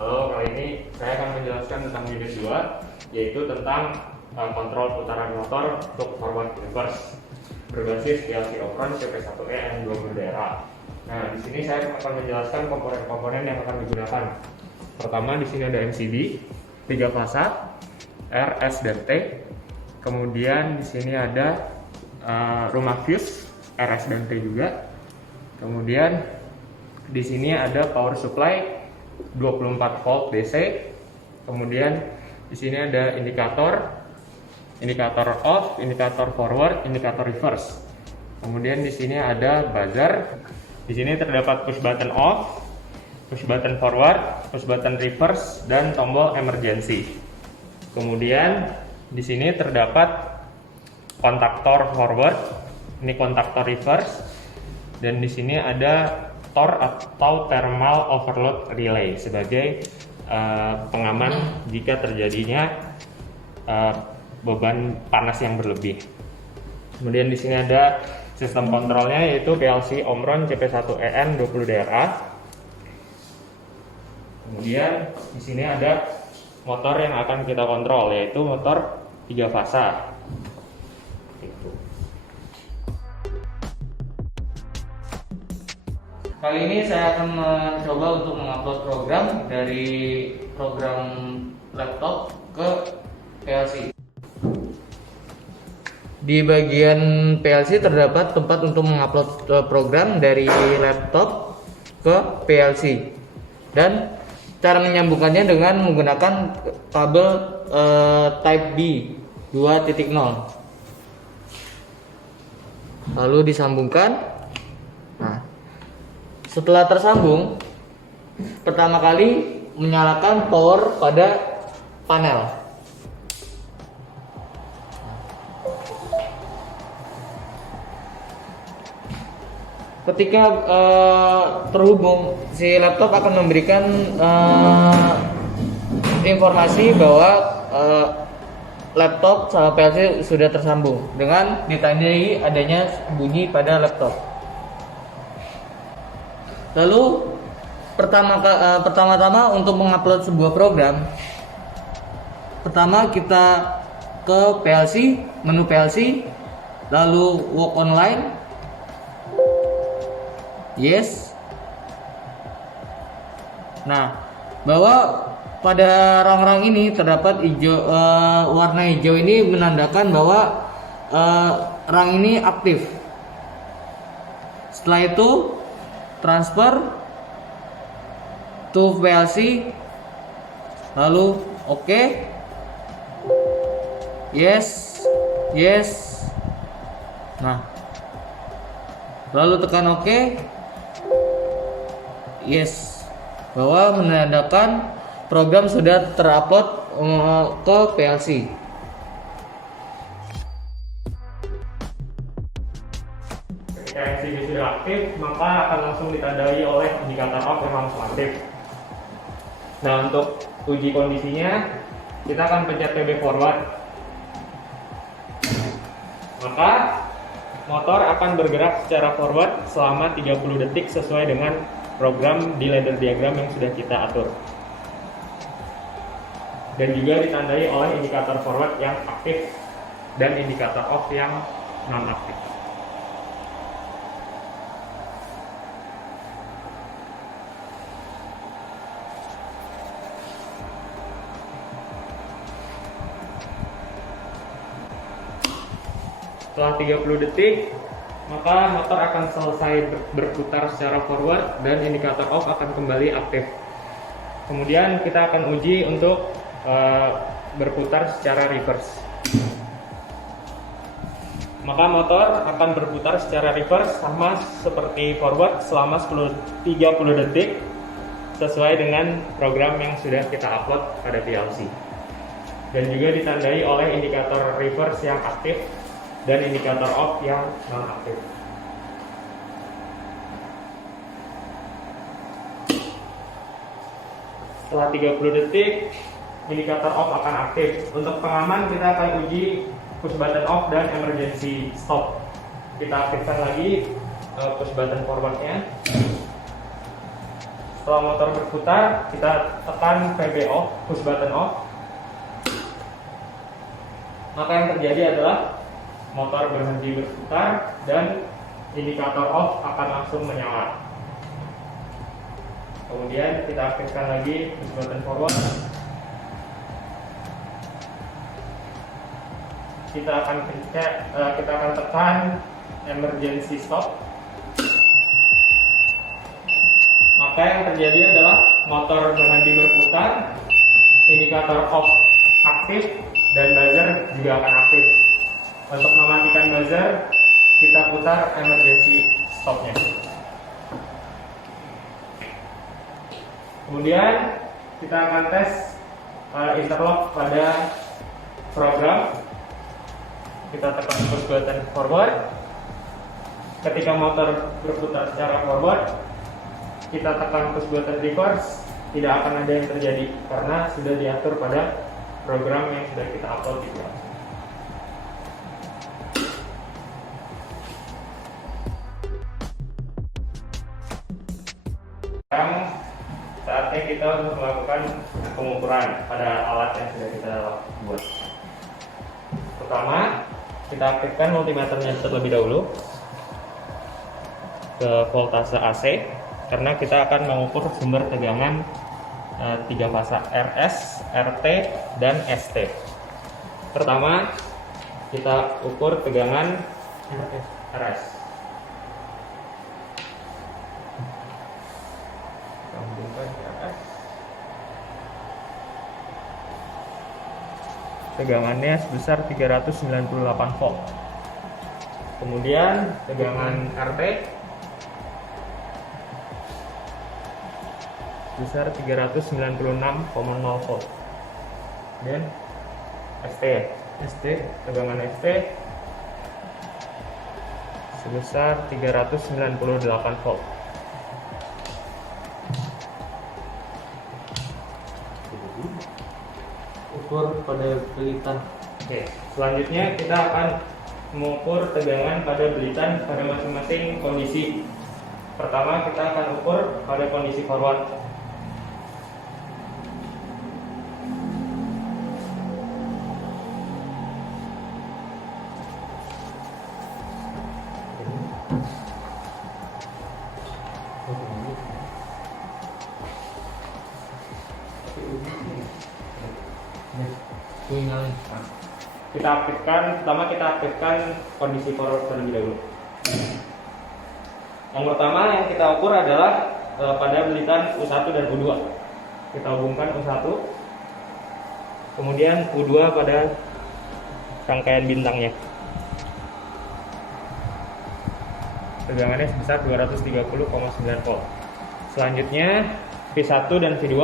Halo, kali ini saya akan menjelaskan tentang unit 2, yaitu tentang kontrol putaran motor untuk forward reverse berbasis PLC Omron CP1E N20DRA. Nah, di sini saya akan menjelaskan komponen-komponen yang akan digunakan. Pertama, di sini ada MCB 3 fasa, R, S, dan T. Kemudian di sini ada rumah fuse RS dan T juga. Kemudian di sini ada power supply 24 volt DC. Kemudian di sini ada indikator off, indikator forward, indikator reverse. Kemudian di sini ada buzzer. Di sini terdapat push button off, push button forward, push button reverse, dan tombol emergency. Kemudian di sini terdapat kontaktor forward, ini kontaktor reverse, dan di sini ada TOR atau thermal overload relay sebagai pengaman jika terjadinya beban panas yang berlebih. Kemudian di sini ada sistem kontrolnya, yaitu PLC Omron CP1E N20DRA. Kemudian di sini ada motor yang akan kita kontrol, yaitu motor 3 fasa. Kali ini saya akan mencoba untuk mengupload program dari program laptop ke PLC. Di bagian PLC terdapat tempat untuk mengupload program dari laptop ke PLC, dan cara menyambungkannya dengan menggunakan kabel Type B 2.0. Lalu disambungkan. Setelah tersambung, pertama kali menyalakan power pada panel. Ketika terhubung, si laptop akan memberikan informasi bahwa laptop sama PLC sudah tersambung dengan ditandai adanya bunyi pada laptop. Lalu pertama-tama untuk mengupload sebuah program, pertama kita ke PLC, menu PLC, lalu work online, yes. Nah, bahwa pada rang-rang ini terdapat warna hijau ini menandakan bahwa rang ini aktif. Setelah itu transfer to PLC, lalu oke, yes. Nah, lalu tekan oke, yes, bahwa menandakan program sudah terupload ke PLC. Ketika MCB sudah aktif, maka akan langsung ditandai oleh indikator off yang langsung aktif. Nah, untuk uji kondisinya, kita akan pencet PB forward. Maka motor akan bergerak secara forward selama 30 detik sesuai dengan program di ladder diagram yang sudah kita atur. Dan juga ditandai oleh indikator forward yang aktif dan indikator off yang non aktif. Setelah 30 detik, maka motor akan selesai berputar secara forward dan indikator off akan kembali aktif. Kemudian kita akan uji untuk berputar secara reverse. Maka motor akan berputar secara reverse sama seperti forward selama 30 detik sesuai dengan program yang sudah kita upload pada PLC. Dan juga ditandai oleh indikator reverse yang aktif dan indikator off yang non aktif. Setelah 30 detik, indikator off akan aktif. Untuk pengaman, kita akan uji push button off dan emergency stop. Kita aktifkan lagi push button forwardnya. Setelah motor berputar, kita tekan VB off, push button off. Maka yang terjadi adalah motor berhenti berputar dan indikator off akan langsung menyala. Kemudian kita aktifkan lagi push button forward. Kita akan tekan emergency stop. Maka yang terjadi adalah motor berhenti berputar, indikator off aktif, dan buzzer juga akan aktif. Untuk mematikan buzzer, kita putar emergency stopnya. Kemudian kita akan tes interlock pada program. Kita tekan push button forward. Ketika motor berputar secara forward, kita tekan push button reverse, tidak akan ada yang terjadi karena sudah diatur pada program yang sudah kita upload di kelas. Sekarang saatnya kita untuk melakukan pengukuran pada alat yang sudah kita buat. Pertama, kita aktifkan multimeternya terlebih dahulu ke voltase AC karena kita akan mengukur sumber tegangan 3 fasa RS, RT, dan ST. Pertama, kita ukur tegangan RS. Sambungkan ke RS. Tegangannya sebesar 398 volt. Kemudian tegangan RT sebesar 396,0 volt. Dan ST tegangan ST sebesar 398 volt. Ukur pada belitan. Oke, selanjutnya kita akan mengukur tegangan pada belitan pada masing-masing kondisi. Pertama, kita akan ukur pada kondisi forward. Pertama kita aktifkan kondisi forward terlebih dahulu. Yang pertama yang kita ukur adalah pada belitan U1 dan U2. Kita hubungkan U1, kemudian U2 pada rangkaian bintangnya. Tegangannya sebesar 230,9 volt. Selanjutnya V1 dan V2.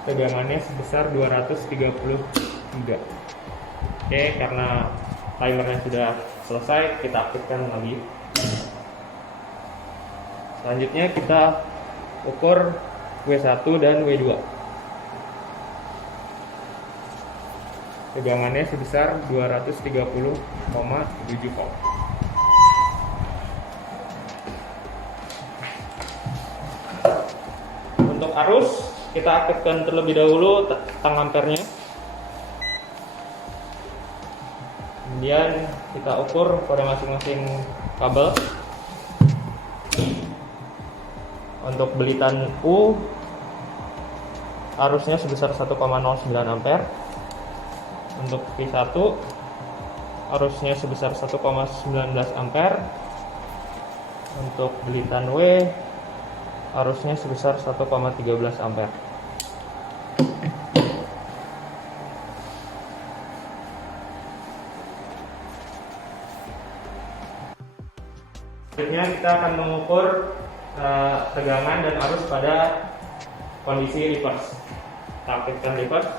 Tegangannya sebesar 233. Oke, karena timernya sudah selesai, kita aktifkan lagi. Selanjutnya kita ukur W1 dan W2. Tegangannya sebesar 230,7 volt. Untuk arus, kita aktifkan terlebih dahulu tang ampernya. Kemudian kita ukur pada masing-masing kabel. Untuk belitan U, arusnya sebesar 1,09 ampere. Untuk V1, arusnya sebesar 1,19 ampere. Untuk belitan W, arusnya sebesar 1,13 ampere. Selanjutnya kita akan mengukur tegangan dan arus pada kondisi reverse. Kita aktifkan reverse.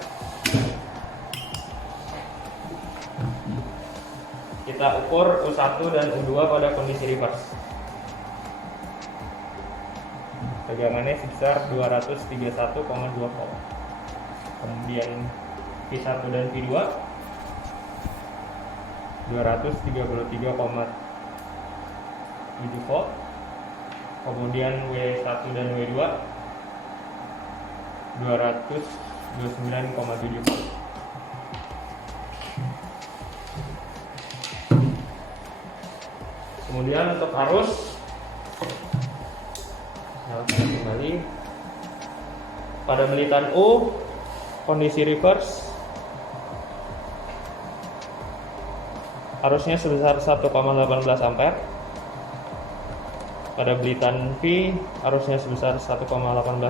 Kita ukur U1 dan U2 pada kondisi reverse. Tegangannya sebesar 231,2 volt. Kemudian V1 dan V2 233,7 volt. Kemudian W1 dan W2 229,7 volt. Kemudian untuk arus nyalakan kembali. Pada militan U kondisi reverse arusnya sebesar 1,18 ampere. Pada belitan V arusnya sebesar 1,18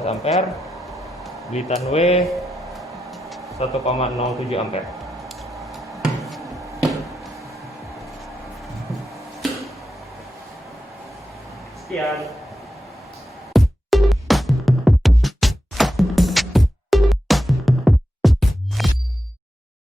ampere. Belitan W 1,07 ampere. Sekian.